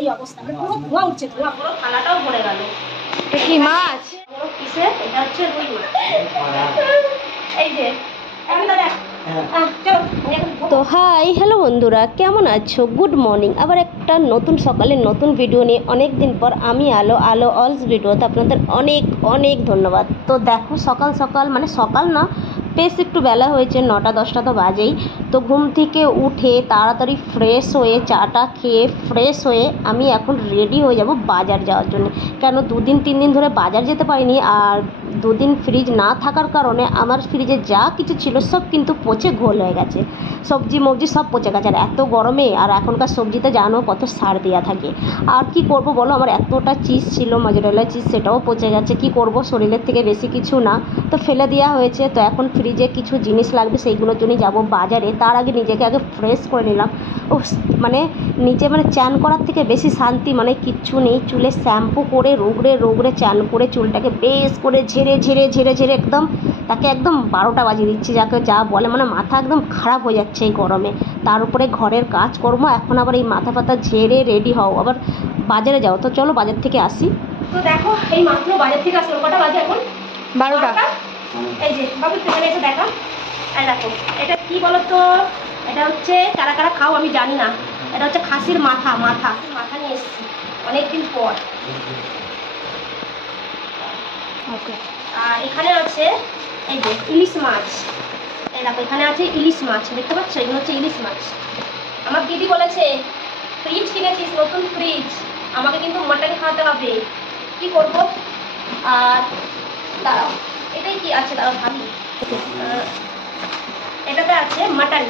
এই অবস্থা, মানে পুরো ধোঁয়া উঠছে, ধোঁয়া পুরো থালাটাও ভরে গেল। কি মাছ? বড় পিসের, এটা হচ্ছে রুই মাছ। এই যে এখন দাদা চলো। তো হাই হ্যালো বন্ধুরা, কেমন আছো? Good morning. আবার একটা নতুন সকালে নতুন ভিডিও নিয়ে অনেক দিন পর আমি আলো অলস ভিডিওতে আপনাদের অনেক অনেক ধন্যবাদ। তো দেখো সকাল সকাল, মানে সকাল না, বেশ একটু বেলা হয়েছে, 9টা-10টা তো বাজেই। তো ঘুম থেকে উঠে তাড়াতাড়ি ফ্রেশ হয়ে চাটা খেয়ে ফ্রেশ হয়ে আমি এখন রেডি হয়ে যাব বাজার যাওয়ার জন্য। কেন 2-3 দিন ধরে বাজার যেতে পারিনি, আর 2 দিন ফ্রিজ না থাকার কারণে আমার ফ্রিজে যা কিছু ছিল সব কিন্তু পচে ঘোল হয়ে গেছে, সবজি মবজি সব পচে গেছে। আর এত গরমে, আর এখনকার সবজিতে জানো কত সার দেওয়া থাকে। আর কি করব বলো, আমার এতটা চিজ ছিল মজরেলা চিজ, সেটাও পচে গেছে। কি করব, শরীরের থেকে বেশি কিছু না, তো ফেলে দেওয়া হয়েছে। তো এখন ফ্রিজে কিছু জিনিস লাগবে, সেইগুলোর জন্যই যাব বাজারে। তার আগে নিজেকে আগে ফ্রেশ করে নিলাম। ও মানে নিচে মানে চান করার থেকে বেশি শান্তি মানে কিচ্ছু নেই। চুলে শ্যাম্পু করে রোগড়ে রোগড়ে চান করে চুলটাকে বেশ করে ঝেড়ে ঝেড়ে ঝেড়ে ঝেড়ে একদম তাকে একদম 12টা বাজিয়ে দিচ্ছি, যাকে যা বলে, মানে মাথা একদম খারাপ হয়ে যাচ্ছে এই গরমে। তার উপরে ঘরের কাজকর্ম, এখন আবার এই মাথা ফাথা ঝেড়ে রেডি হও, আবার বাজারে যাও। তো চলো বাজার থেকে আসি। তো দেখো এই মাত্র বাজার থেকে আসলাম। কটা বাজে এখন? 12টা। এই যে বাবু এখানে এসে দেখা, এই দেখো এটা কি বলো তো, এটা হচ্ছে কারা কারা খাও আমি জানি না, এটা হচ্ছে খাসির মাথা। মাথা নিয়ে এসেছি অনেকদিন পর। ওকে। আর এখানে আছে এই যে ইলিশ মাছ। এই দেখো এখানে আছে ইলিশ মাছ, দেখতে পাচ্ছ? এগুলো হচ্ছে ইলিশ মাছ। আমার দিদি বলেছে ফ্রিজ কিনেছিস, নতুন ফ্রিজ, আমাকে কিন্তু মাটন খাওয়াতে হবে। কি করবো? আর দাঁড়াও, এটাই কি আছে, দাঁড়াও ভাবি। এটাতে আছে মাটন।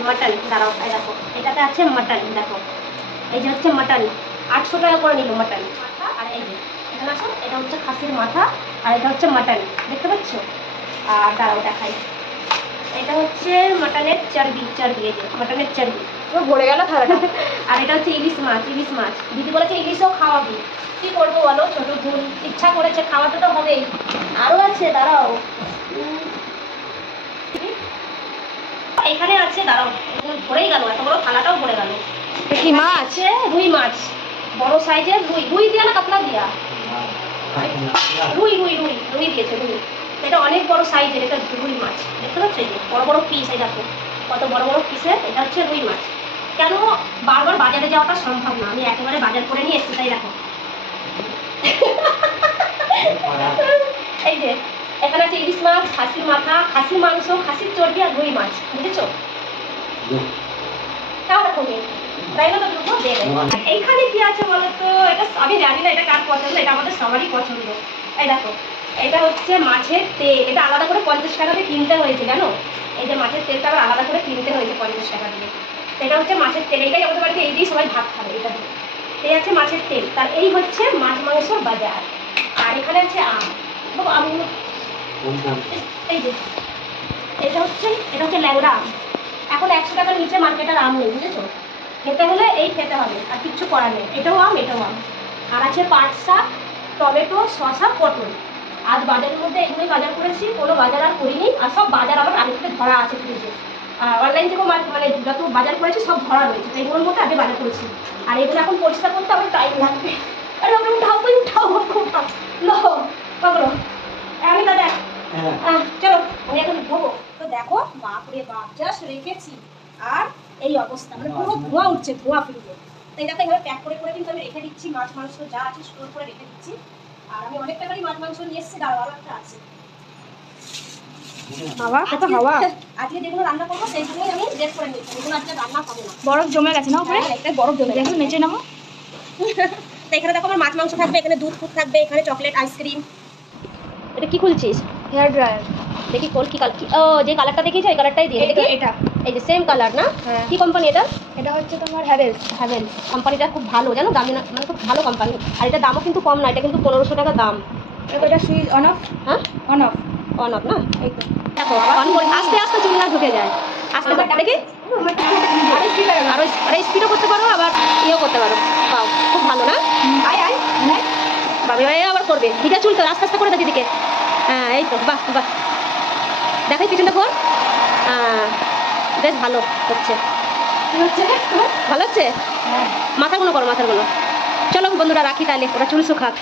দাঁড়াও, এই দেখো এটাতে আছে মাটন। দেখো এই যে হচ্ছে মাটন, 800 টাকা করে নিল মাটন মাথা। আর এই যে এখানে আছে, এটা হচ্ছে খাসির মাথা, আর এটা হচ্ছে মাটন, দেখতে পাচ্ছ? আর দাঁড়াও দেখাই, এটা হচ্ছে মাটনের চর্বি। এই যে মাটনের চর্বি ভরে গেল থালাটা। আর এটা হচ্ছে ইলিশ মাছ। দিদি বলেছে ইলিশও খাওয়াবি। কি করবো বলো, ছোট ভুল, ইচ্ছা করেছে খাওয়াতে তো হবেই। আরো আছে, দাঁড়াও এখানে আছে, দাঁড়াও ভরেই গেল, এত বড় থালাটাও ভরে গেল। কি মাছ? রুই মাছ, বড় সাইজের রুই। রুই দিয়া না কাতলা দিয়া? রুই দিয়েছে, রুই। এটা অনেক বড় সাইজের, এটা রুই মাছ, দেখতে পাচ্ছ? এই যে বড় বড় পিস, এই দেখো কত বড় বড় পিসের, এটা হচ্ছে রুই মাছ। কেন বারবার বাজারে যাওয়াটা সম্ভব না, আমি একেবারে বাজার করে নিয়ে এসেছি, তাই দেখো। এই যে এখানে আছে ইলিশ মাছ, খাসির মাথা, খাসির মাংস, খাসির চর্বি আর রুই মাছ, বুঝেছো? এইখানে কি আছে বলতো, এটা আমি জানি না এটা কার পছন্দ, এটা আমাদের সবারই পছন্দ। এই দেখো এটা হচ্ছে মাছের তেল, এটা আলাদা করে 50 টাকা দিয়ে কিনতে হয়েছে, জানো? এই যে মাছের তেলটা আবার আলাদা করে কিনতে হয়েছে 50 টাকা দিয়ে। এটা হচ্ছে মাছের তেল, এটাই আমাদের বাড়িতে এই দিয়ে সবাই ভাত খাবে, এটা দিয়ে। এই আছে মাছের তেল, তার এই হচ্ছে মাছ মাংসর বাজার। আর এখানে আছে আম। এই যে এটা হচ্ছে ল্যাংড়া আম। এখন 100 টাকার নিচে মার্কেটের আম নেই, বুঝেছো? খেতে হলে এই খেতে হবে, আর কিচ্ছু করার নেই। এটাও আম। আর আছে পাট শাক, টমেটো, শসা, পটল। আজ বাজারের মধ্যে এগুলোই বাজার করেছি, কোনো বাজার আর করিনি। আর সব বাজার আমার আগে থেকে ধরা আছে ফ্রিজে। আর অনলাইন থেকেও মানে যত বাজার করেছি সব ধরা রয়েছে, তো এগুলোর মধ্যে আগে বাজার করেছি। আর এগুলো এখন পরিষ্কার করতে আমার টাইম লাগবে। আরে ওটা উঠাও লো পাগলো, আমি দাদা চলো আমি এখন ধোবো। তো দেখো বাপরে বাপ, জাস্ট রেখেছি আর এই অবস্থা, মানে পুরো ধোঁয়া উঠছে, ধোঁয়া ফ্রিজে। তো এই দেখো এইভাবে প্যাক করে কিন্তু আমি রেখে দিচ্ছি, মাছ মাংস যা আছে স্টোর করে রেখে দিচ্ছি। আর আমি অনেক টাকারই মাছ মাংস নিয়ে এসেছি, দাঁড়াও একটা আছে। আজকে যেগুলো রান্না করবো সেইগুলোই আমি রেড করে নিচ্ছি, এগুলো আজকে রান্না হবে না। বরফ জমে গেছে না উপরে? একটা বরফ জমে গেছে, নিচে নামো। তো এখানে দেখো আমার মাছ মাংস থাকবে, এখানে দুধ ফুড থাকবে, এখানে চকলেট আইসক্রিম। এটা কি খুলছিস? Hair dryer. দেখি কোন কি কালার, ও যে কালারটা দেখিয়েছো এই কালারটাই দিয়ে দেখি। এটা এই যে সেম কালার না? কি কোম্পানি এটা? এটা হচ্ছে তোমার হ্যাভেলস কোম্পানিটা খুব ভালো, জানো? দামি না, মানে খুব ভালো কোম্পানি। আর এটা দামও কিন্তু কম না, এটা কিন্তু 1500 টাকা দাম। এটা সুইচ অন অফ। হ্যাঁ অন অফ না? দেখো অন করে আস্তে আস্তে চুল না ঢুকে যায়, আস্তে দেখি। আর স্পিডও করতে পারো, আবার ইয়েও করতে পারো। পাও খুব ভালো না? বাবা ভাই আবার করবে, দিকে চুল তো আস্তে আস্তে করে দে দিদিকে। হ্যাঁ এই তো, বাহ দেখাই পিছনটা কর। বেশ ভালো হচ্ছে, ভালো হচ্ছে। মাথাগুলো করো, চলো বন্ধুরা রাখি তাহলে, ওরা চুল শুকাক।